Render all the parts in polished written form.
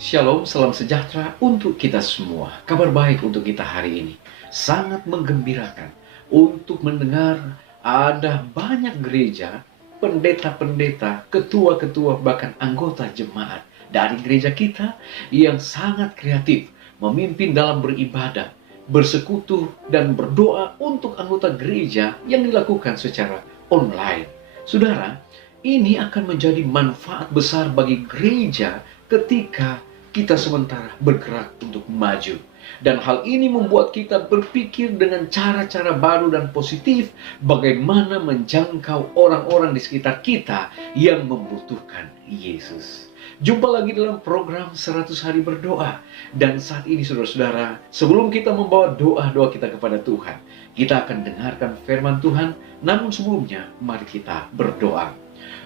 Shalom, salam sejahtera untuk kita semua. Kabar baik untuk kita hari ini. Sangat menggembirakan untuk mendengar ada banyak gereja, pendeta-pendeta, ketua-ketua, bahkan anggota jemaat dari gereja kita yang sangat kreatif, memimpin dalam beribadah, bersekutu, dan berdoa untuk anggota gereja yang dilakukan secara online. Saudara, ini akan menjadi manfaat besar bagi gereja ketika kita sementara bergerak untuk maju. Dan hal ini membuat kita berpikir dengan cara-cara baru dan positif bagaimana menjangkau orang-orang di sekitar kita yang membutuhkan Yesus. Jumpa lagi dalam program 100 Hari Berdoa. Dan saat ini saudara-saudara, sebelum kita membawa doa-doa kita kepada Tuhan, kita akan dengarkan firman Tuhan. Namun sebelumnya, mari kita berdoa.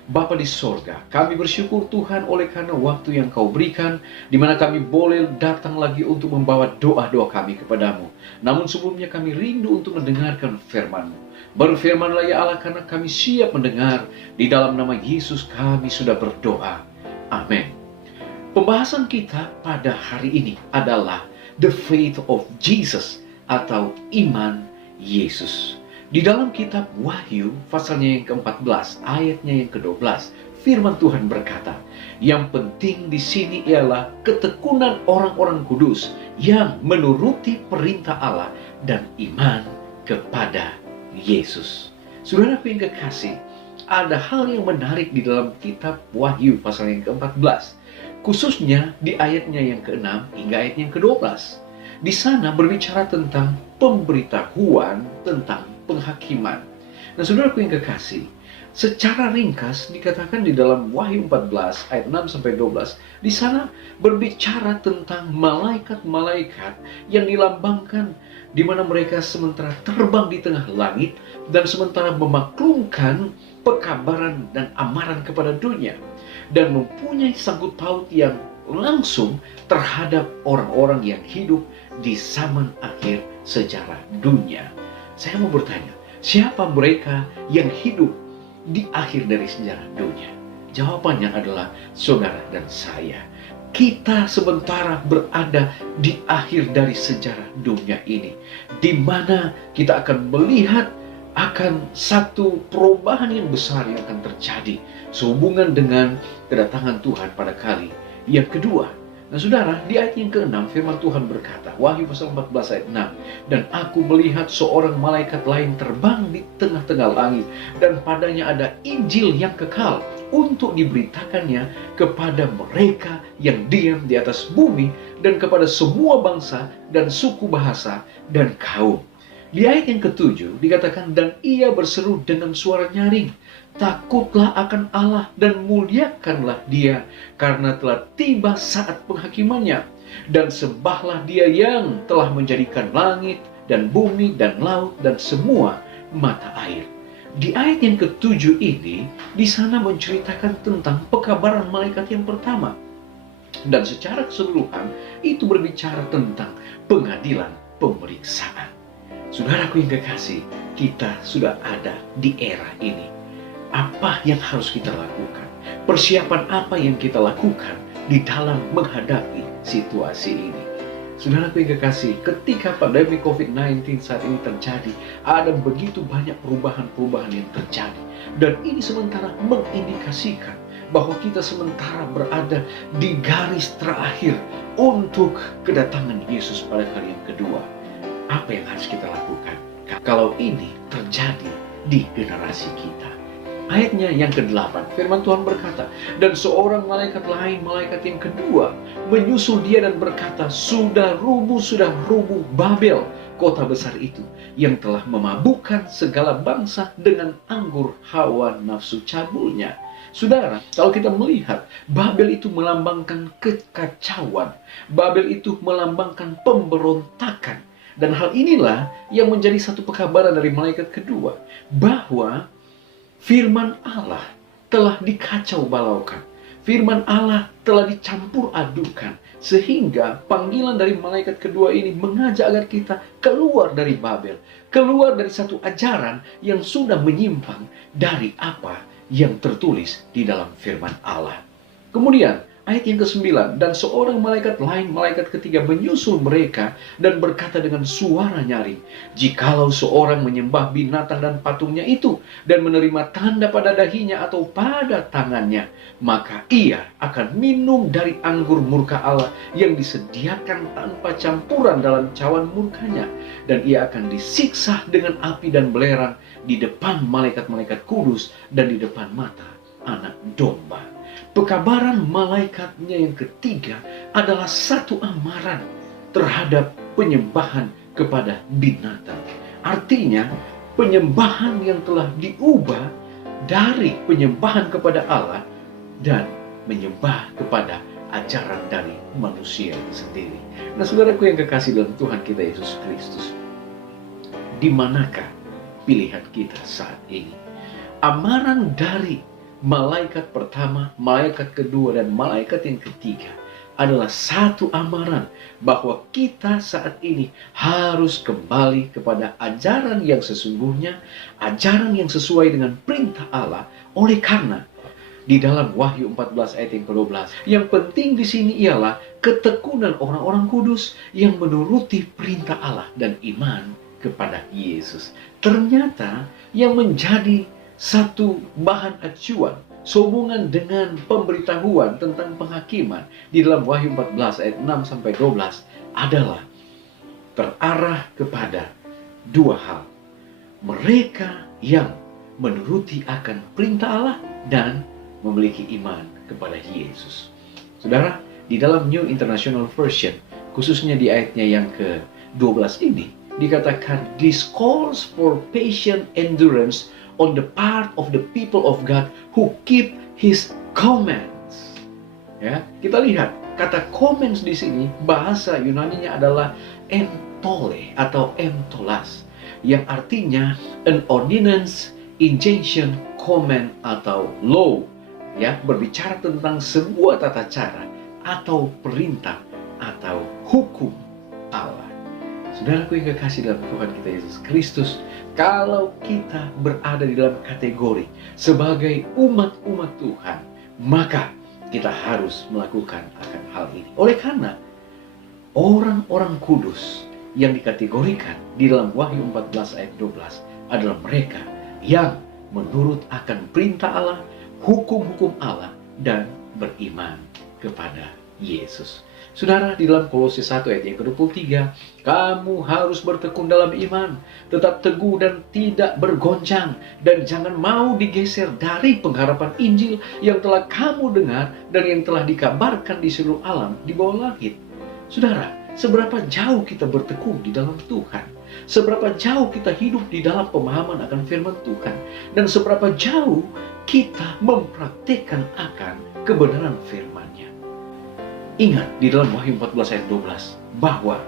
Bapa di sorga, kami bersyukur Tuhan oleh karena waktu yang Kau berikan, di mana kami boleh datang lagi untuk membawa doa-doa kami kepadamu. Namun sebelumnya kami rindu untuk mendengarkan firman-Mu. Berfirmanlah ya Allah, karena kami siap mendengar. Di dalam nama Yesus kami sudah berdoa. Amin. Pembahasan kita pada hari ini adalah The Faith of Jesus, atau iman Yesus. Di dalam kitab Wahyu, pasalnya yang ke-14, ayatnya yang ke-12, firman Tuhan berkata, yang penting di sini ialah ketekunan orang-orang kudus yang menuruti perintah Allah dan iman kepada Yesus. Saudaraku yang kekasih, ada hal yang menarik di dalam kitab Wahyu, pasal yang ke-14, khususnya di ayatnya yang ke-6 hingga ayatnya yang ke-12. Di sana berbicara tentang pemberitahuan tentang penghakiman. Nah, saudaraku yang kekasih, secara ringkas dikatakan di dalam Wahyu 14 ayat 6 sampai 12, di sana berbicara tentang malaikat-malaikat yang dilambangkan di mana mereka sementara terbang di tengah langit dan sementara memaklumkan pekabaran dan amaran kepada dunia dan mempunyai sangkut paut yang langsung terhadap orang-orang yang hidup di zaman akhir sejarah dunia. Saya mau bertanya, siapa mereka yang hidup di akhir dari sejarah dunia? Jawabannya adalah saudara dan saya. Kita sementara berada di akhir dari sejarah dunia ini, di mana kita akan melihat akan satu perubahan yang besar yang akan terjadi sehubungan dengan kedatangan Tuhan pada kali yang kedua. Nah saudara, di ayat yang ke-6 firman Tuhan berkata, Wahyu pasal 14 ayat 6, dan aku melihat seorang malaikat lain terbang di tengah-tengah langit, dan padanya ada Injil yang kekal untuk diberitakannya kepada mereka yang diam di atas bumi dan kepada semua bangsa dan suku bahasa dan kaum. Di ayat yang ke-7 dikatakan, dan ia berseru dengan suara nyaring, takutlah akan Allah dan muliakanlah Dia, karena telah tiba saat penghakimannya. Dan sembahlah Dia yang telah menjadikan langit dan bumi dan laut dan semua mata air. Di ayat yang ke-7 ini, di sana menceritakan tentang pekabaran malaikat yang pertama. Dan secara keseluruhan, itu berbicara tentang pengadilan pemeriksaan. Saudaraku yang kekasih, kita sudah ada di era ini. Apa yang harus kita lakukan? Persiapan apa yang kita lakukan di dalam menghadapi situasi ini? Saudaraku yang kekasih, ketika pandemi COVID-19 saat ini terjadi, ada begitu banyak perubahan-perubahan yang terjadi. Dan ini sementara mengindikasikan bahwa kita sementara berada di garis terakhir untuk kedatangan Yesus pada kali yang kedua. Apa yang harus kita lakukan kalau ini terjadi di generasi kita? Ayatnya yang ke-8, firman Tuhan berkata, dan seorang malaikat lain, malaikat yang kedua, menyusul dia dan berkata, sudah rubuh Babel, kota besar itu, yang telah memabukkan segala bangsa dengan anggur hawa nafsu cabulnya. Saudara, kalau kita melihat, Babel itu melambangkan kekacauan. Babel itu melambangkan pemberontakan. Dan hal inilah yang menjadi satu pekabaran dari malaikat kedua, bahwa firman Allah telah dikacau balaukan. Firman Allah telah dicampur adukan, sehingga panggilan dari malaikat kedua ini mengajak agar kita keluar dari Babel, keluar dari satu ajaran yang sudah menyimpang dari apa yang tertulis di dalam firman Allah. Kemudian Ayat yang ke-9, dan seorang malaikat lain, malaikat ketiga menyusul mereka dan berkata dengan suara nyaring, jikalau seorang menyembah binatang dan patungnya itu dan menerima tanda pada dahinya atau pada tangannya, maka ia akan minum dari anggur murka Allah yang disediakan tanpa campuran dalam cawan murkanya, dan ia akan disiksa dengan api dan belerang di depan malaikat-malaikat kudus dan di depan mata anak domba. Pekabaran malaikatnya yang ketiga adalah satu amaran terhadap penyembahan kepada binatang. Artinya, penyembahan yang telah diubah dari penyembahan kepada Allah dan menyembah kepada ajaran dari manusia sendiri. Nah, saudaraku yang kekasih dalam Tuhan kita Yesus Kristus, di manakah pilihan kita saat ini? Amaran dari malaikat pertama, malaikat kedua, dan malaikat yang ketiga adalah satu amaran bahwa kita saat ini harus kembali kepada ajaran yang sesungguhnya, ajaran yang sesuai dengan perintah Allah. Oleh karena di dalam Wahyu 14 ayat yang ke-12, yang penting di sini ialah ketekunan orang-orang kudus yang menuruti perintah Allah dan iman kepada Yesus. Ternyata yang menjadi satu bahan acuan sehubungan dengan pemberitahuan tentang penghakiman di dalam Wahyu 14 ayat 6 sampai 12 adalah terarah kepada dua hal. Mereka yang menuruti akan perintah Allah dan memiliki iman kepada Yesus. Saudara, di dalam New International Version, khususnya di ayatnya yang ke-12 ini, dikatakan, "This calls for patient endurance on the part of the people of God who keep His commands." Ya, kita lihat kata commands di sini bahasa Yunaninya adalah entole atau entolas, yang artinya an ordinance, injunction, command atau law. Ya, berbicara tentang sebuah tata cara atau perintah atau hukum Allah. Saudaraku yang kekasih dalam Tuhan kita Yesus Kristus, kalau kita berada di dalam kategori sebagai umat-umat Tuhan, maka kita harus melakukan akan hal ini. Oleh karena orang-orang kudus yang dikategorikan di dalam Wahyu 14 ayat 12 adalah mereka yang menurut akan perintah Allah, hukum-hukum Allah, dan beriman kepada Yesus. Saudara, di dalam Kolose 1 ayat yang ke-23, kamu harus bertekun dalam iman, tetap teguh dan tidak bergoncang, dan jangan mau digeser dari pengharapan Injil yang telah kamu dengar dan yang telah dikabarkan di seluruh alam di bawah langit. Saudara, seberapa jauh kita bertekun di dalam Tuhan, seberapa jauh kita hidup di dalam pemahaman akan firman Tuhan, dan seberapa jauh kita mempraktikkan akan kebenaran firman-Nya. Ingat di dalam Wahyu 14 ayat 12 bahwa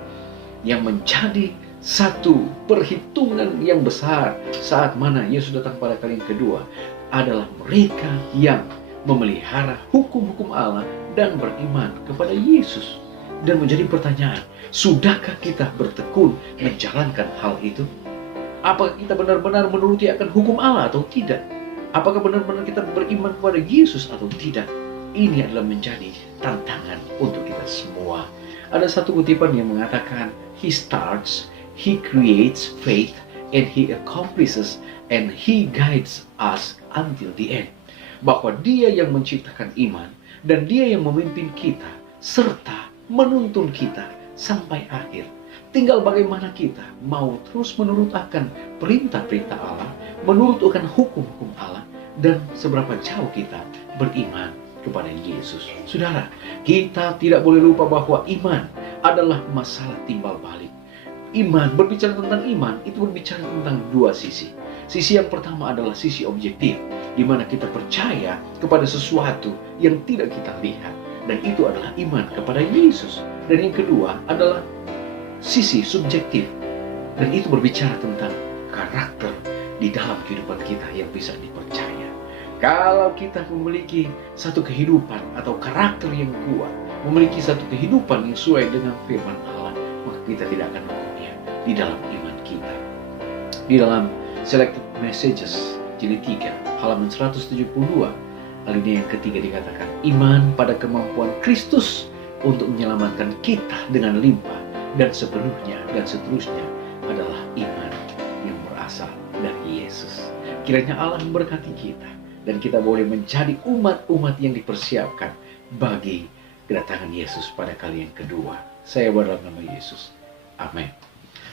yang menjadi satu perhitungan yang besar saat mana Yesus datang pada kali yang kedua adalah mereka yang memelihara hukum-hukum Allah dan beriman kepada Yesus. Dan menjadi pertanyaan, sudahkah kita bertekun menjalankan hal itu? Apakah kita benar-benar menuruti akan hukum Allah atau tidak? Apakah benar-benar kita beriman kepada Yesus atau tidak? Ini adalah menjadi tantangan untuk kita semua. Ada satu kutipan yang mengatakan, He starts, He creates faith, and He accomplishes, and He guides us until the end. Bahwa Dia yang menciptakan iman, dan Dia yang memimpin kita, serta menuntun kita sampai akhir. Tinggal bagaimana kita mau terus menurut akan perintah-perintah Allah, menurut akan hukum-hukum Allah, dan seberapa jauh kita beriman kepada Yesus. Saudara, kita tidak boleh lupa bahwa iman adalah masalah timbal balik. Iman, berbicara tentang iman, itu berbicara tentang dua sisi. Sisi yang pertama adalah sisi objektif, di mana kita percaya kepada sesuatu yang tidak kita lihat, dan itu adalah iman kepada Yesus. Dan yang kedua adalah sisi subjektif, dan itu berbicara tentang karakter di dalam kehidupan kita yang bisa dipercaya. Kalau kita memiliki satu kehidupan atau karakter yang kuat, memiliki satu kehidupan yang sesuai dengan firman Allah, maka kita tidak akan goyah di dalam iman kita. Di dalam Selected Messages jilid 3 halaman 172 Alinea yang ketiga dikatakan, iman pada kemampuan Kristus untuk menyelamatkan kita dengan limpah dan sepenuhnya dan seterusnya adalah iman yang berasal dari Yesus. Kiranya Allah memberkati kita dan kita boleh menjadi umat-umat yang dipersiapkan bagi kedatangan Yesus pada kali yang kedua. Saya berdoa dalam nama Yesus. Amin.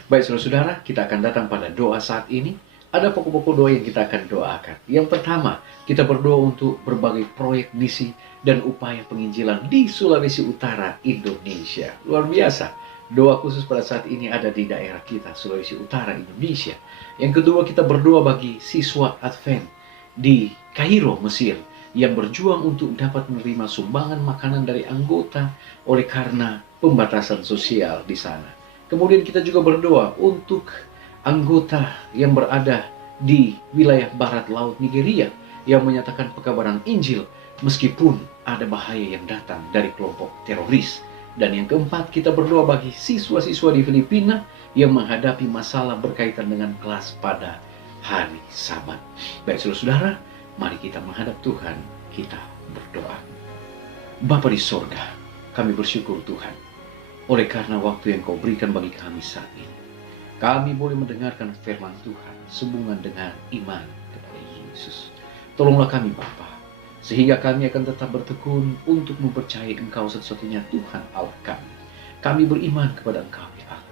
Baik saudara-saudara, kita akan datang pada doa saat ini. Ada pokok-pokok doa yang kita akan doakan. Yang pertama, kita berdoa untuk berbagai proyek misi dan upaya penginjilan di Sulawesi Utara, Indonesia. Luar biasa. Doa khusus pada saat ini ada di daerah kita, Sulawesi Utara, Indonesia. Yang kedua, kita berdoa bagi siswa Advent di Kairo, Mesir, yang berjuang untuk dapat menerima sumbangan makanan dari anggota oleh karena pembatasan sosial di sana. Kemudian kita juga berdoa untuk anggota yang berada di wilayah barat laut Nigeria yang menyatakan pekabaran Injil meskipun ada bahaya yang datang dari kelompok teroris. Dan yang keempat, kita berdoa bagi siswa-siswa di Filipina yang menghadapi masalah berkaitan dengan kelas pada hari Sabat. Baik saudara-saudara, mari kita menghadap Tuhan, kita berdoa. Bapa di sorga, kami bersyukur Tuhan, oleh karena waktu yang Kau berikan bagi kami saat ini. Kami boleh mendengarkan firman Tuhan sehubungan dengan iman kepada Yesus. Tolonglah kami Bapa, sehingga kami akan tetap bertekun untuk mempercayai Engkau satu-satunya Tuhan Allah kami. Kami beriman kepada Engkau ya Allah.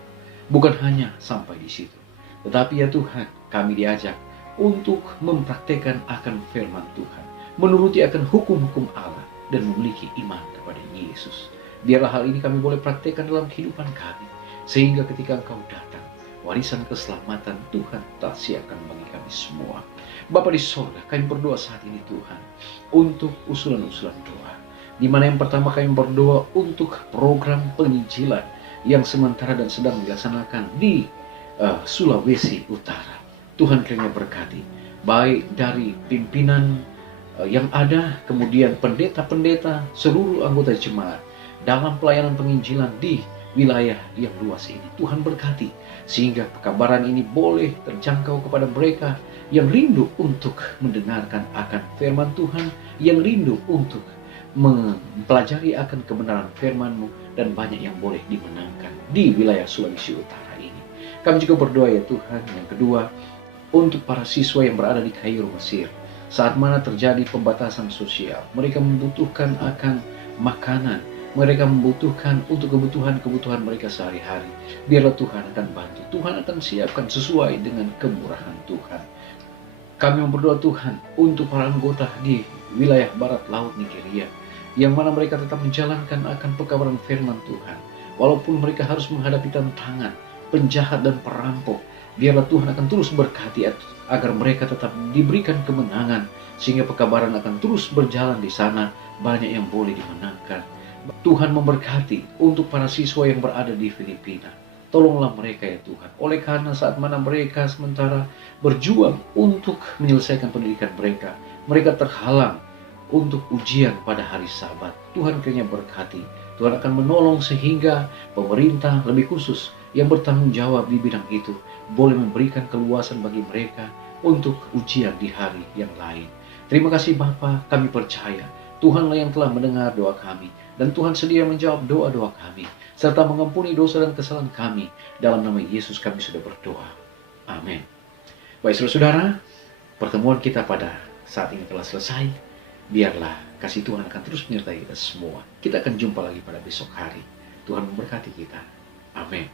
Bukan hanya sampai di situ, tetapi ya Tuhan, kami diajak untuk mempraktekkan akan firman Tuhan, menuruti akan hukum-hukum Allah, dan memiliki iman kepada Yesus. Biarlah hal ini kami boleh praktekkan dalam kehidupan kami, sehingga ketika Engkau datang, warisan keselamatan Tuhan telah siapkan bagi kami semua. Bapa di sorga, kami berdoa saat ini Tuhan, untuk usulan-usulan doa. Di mana yang pertama kami berdoa untuk program penginjilan yang sementara dan sedang dilaksanakan di Sulawesi Utara. Tuhan kiranya berkati, baik dari pimpinan yang ada, kemudian pendeta-pendeta, seluruh anggota jemaat dalam pelayanan penginjilan di wilayah yang luas ini. Tuhan berkati, sehingga pekabaran ini boleh terjangkau kepada mereka yang rindu untuk mendengarkan akan firman Tuhan, yang rindu untuk mempelajari akan kebenaran firman-Mu, dan banyak yang boleh dimenangkan di wilayah Sulawesi Utara ini. Kami juga berdoa ya Tuhan, yang kedua, untuk para siswa yang berada di Kairo, Mesir, saat mana terjadi pembatasan sosial. Mereka membutuhkan akan makanan, mereka membutuhkan untuk kebutuhan-kebutuhan mereka sehari-hari. Biarlah Tuhan akan bantu, Tuhan akan siapkan sesuai dengan kemurahan Tuhan. Kami berdoa Tuhan untuk para anggota di wilayah barat laut Nigeria, yang mana mereka tetap menjalankan akan pekabaran firman Tuhan. Walaupun mereka harus menghadapi tantangan, penjahat dan perampok, biarlah Tuhan akan terus berkati agar mereka tetap diberikan kemenangan, sehingga pekabaran akan terus berjalan di sana, banyak yang boleh dimenangkan. Tuhan memberkati untuk para siswa yang berada di Filipina. Tolonglah mereka ya Tuhan. Oleh karena saat mana mereka sementara berjuang untuk menyelesaikan pendidikan mereka, mereka terhalang untuk ujian pada hari Sabat. Tuhan kiranya berkati. Tuhan akan menolong sehingga pemerintah lebih khusus yang bertanggung jawab di bidang itu boleh memberikan keluasan bagi mereka untuk ujian di hari yang lain. Terima kasih Bapa, kami percaya Tuhanlah yang telah mendengar doa kami, dan Tuhan sedia menjawab doa-doa kami, serta mengampuni dosa dan kesalahan kami. Dalam nama Yesus kami sudah berdoa. Amin. Baik saudara-saudara, pertemuan kita pada saat ini telah selesai. Biarlah kasih Tuhan akan terus menyertai kita semua. Kita akan jumpa lagi pada besok hari. Tuhan memberkati kita. Amin.